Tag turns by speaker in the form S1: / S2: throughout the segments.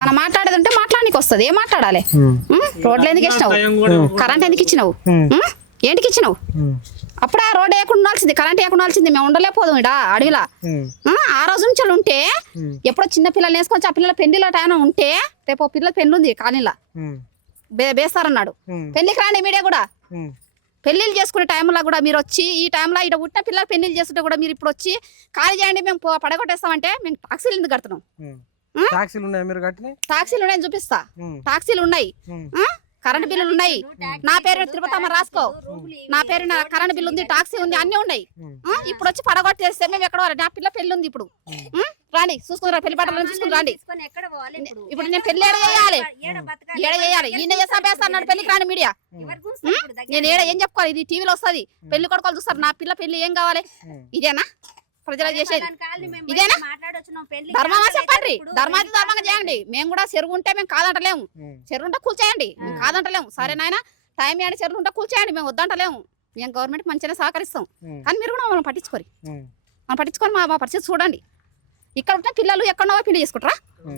S1: ఏమన్నా మాట్లాడేది ఉంటే మాట్లాడడానికి వస్తుంది. ఏం మాట్లాడాలి? రోడ్లు ఎందుకు ఇచ్చినావు? కరెంట్ ఎందుకు ఇచ్చినావు? ఏంటికి ఇచ్చినావు? అప్పుడు ఆ రోడ్ వేయకుండా ఉండాల్సింది, కరెంట్ వేయకుండా ఉండాల్సింది. మేము ఉండలేకపోదాం ఇడా అడవిలా. ఆ రోజు నుంచి ఉంటే ఎప్పుడో చిన్న పిల్లలు వేసుకొచ్చి ఆ పిల్లల పెళ్లిలో టైం ఉంటే రేపు పిల్లల పెళ్లి ఉంది కాలనీలా బేస్తారన్నాడు. పెళ్లికి రాండి మీడియా కూడా. పెళ్లిళ్ళు చేసుకునే టైంలో కూడా మీరు వచ్చి ఈ టైంలో ఇక్కడ పుట్టిన పిల్లలు పెళ్లిళ్ళు చేస్తుంటే కూడా మీరు ఇప్పుడు వచ్చి ఖాళీ చేయండి మేము పడగొట్టేస్తామంటే మేము టాక్సీలు ఎందుకు కడుతున్నాం? టాక్సీలు ఉన్నాయని చూపిస్తా. టాక్సీలు ఉన్నాయి, కరెంట్ బిల్లులు ఉన్నాయి. నా పేరు తిరుపతమ్మ రాసుకో, నా పేరు కరెంట్ బిల్లు ఉంది, టాక్సీ ఉంది, అన్ని ఉన్నాయి. ఇప్పుడు వచ్చి పడగొట్టేస్తే మేము ఎక్కడ నా పిల్ల పెళ్లి ఉంది. ఇప్పుడు రాండి చూసుకుని పెళ్లి బట్టలు చూసుకుని రాండి. ఇప్పుడు నేను పెళ్లి ఏడ చేయాలి? ఈయన చేస్తా అన్నాడు. పెళ్లికి రాండి మీడియా. నేను ఏం చెప్పుకోవాలి? ఇది టీవీలో వస్తుంది, పెళ్లి కొడుకోలు చూస్తారు. నా పిల్ల పెళ్లి ఏం కావాలి? ఇదేనా ప్రజలు చేసేది? ఇదేనా ధర్మమా? చెప్పండి. ధర్మంగా చేయండి. మేము కూడా చెరువు ఉంటే మేము కాదంటలేము. చెరువు ఉంటే కూల్చేయండి, మేము కాదంటలేము. సరే నాయన టైం ఇవ్వండి, చెరువు ఉంటే కూల్చేయండి, మేము వద్దంటలేము. మేము గవర్నమెంట్ మంచిగా సహకరిస్తాం. కానీ మీరు కూడా మమ్మల్ని పట్టించుకోరు. మనం పట్టించుకొని మా పరిస్థితి చూడండి. ఇక్కడ ఉంటే పిల్లలు ఎక్కడో పెళ్లి చేసుకుంటారా?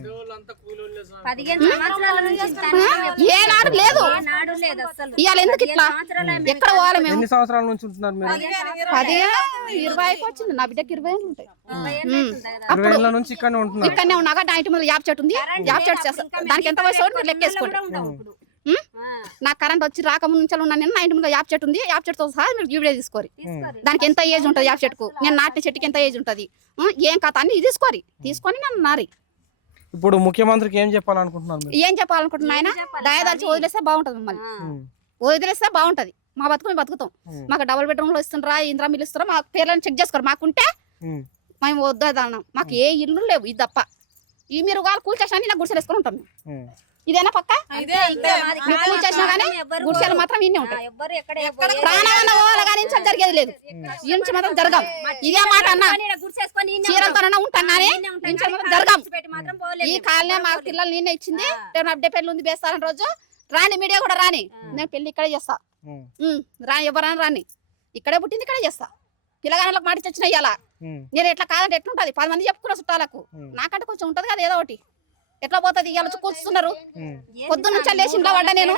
S1: ఏనాడు లేదు. ఇవాళ ఎందుకు ఇట్లా? ఎక్కడ పోవాలి మేము? 20 వచ్చింది. నా బిడ్డకి 20 ఏళ్ళు ఉంటాయి. ఇక్కడనే ఉన్నాగా. నా ఇంటి ముందు యాప్ చెట్టు ఉంది. యాప్ చెట్టు చేస్తా. దానికి ఎంత వయసు మీరు లెక్కేసుకోండి. నాకు కరెంట్ వచ్చి రాకముందు నుంచి ఉన్నాను. నేను నా ఇంటి ముందు యాప్ చెట్టు ఉంది. యాప్ చెట్టుతో సహా మీరు వీడియో తీసుకోరు. దానికి ఎంత ఏజ్ ఉంటుంది? యాప్ చెట్టుకు నేను నాటిన చెట్టుకి ఎంత ఏజ్ ఉంటుంది? ఏం కథ అని తీసుకొని నన్ను నారి.
S2: ఇప్పుడు ముఖ్యమంత్రికి ఏం చెప్పాలనుకుంటున్నారు?
S1: ఏం చెప్పాలనుకుంటున్నా? ఆయన దయదాల్చి వదిలేస్తే బాగుంటది. మమ్మల్ని వదిలేస్తే బాగుంటది. మా బతుకు బతుకుతాం. మాకు డబుల్ బెడ్రూమ్ లో ఇస్తుండ్రా, ఇంద్రా మిల్లు ఇస్తారా, మా పేర్లను చెక్ చేసుకోరు. మాకుంటే మేము వద్దన్నాం. మాకు ఏ ఇల్లు లేవు. ఇది తప్ప ఈ మీరు వాళ్ళు కూల్చేసినా నాకు గుడిసెలు వేసుకొని ఉంటాం. ఇదేనా పక్క? కూల్చేసినా కానీ గుడిసెలు మాత్రం ఇన్ని ఉంటాయి. ప్రాణాలన్న పోవాలి కానీ జరిగేది లేదు. ఈ నుంచి మాత్రం జరగం. ఇదే మాట అన్నా చీరలతోనైనా ఉంటాం కానీ జరగం. ఈ కాలనీ మా పిల్లలు నిన్న ఇచ్చింది. అప్డే పెళ్లి ఉంది బేస్తారని రోజు రాని మీడియా కూడా రాని. నేను పెళ్లి ఇక్కడే చేస్తా. రాని ఎవరైనా రాని. ఇక్కడే పుట్టింది ఇక్కడే చేస్తా. పిల్లగాళ్ళకి మాట చచ్చిన ఇయ్యాలా. నేను ఎట్లా కాదంటే ఎట్లుంటది? 10 మంది చెప్పుకున్న చుట్టాలకు. నాకంటే కొంచెం ఉంటది కదా ఏదో ఒకటి. ఎట్లా పోతుంది? ఇవాళ కూర్చున్నారు. పొద్దున్న నుంచి లేచి ఇంట్లో పడ్డా నేను.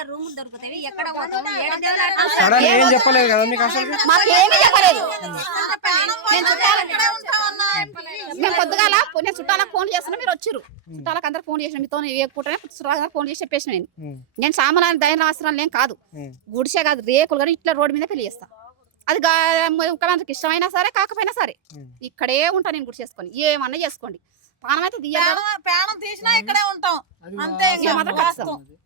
S1: మాకేమీ చెప్పలేదు. మేము పొద్దుగాల నేను చుట్టాలకు ఫోన్ చేస్తున్నా. మీరు వచ్చారు. చుట్టాలకు అందరు ఫోన్ చేసిన. మీతో ఫోన్ చేసి చెప్పేసిన. నేను సామాన్య దైన అవసరాలు ఏం కాదు. గుడిసే కాదు, రేకులు కానీ ఇట్లా రోడ్డు మీద పెళ్లి చేస్తా. అది ముఖ్యమంత్రికి ఇష్టమైనా సరే కాకపోయినా సరే ఇక్కడే ఉంటా నేను. గుడి చేసుకొని ఏమన్నా చేసుకోండి. ప్రాణం అయితే తీయాలి.
S3: ప్రాణం తీసినా ఇక్కడే ఉంటాం అంతే.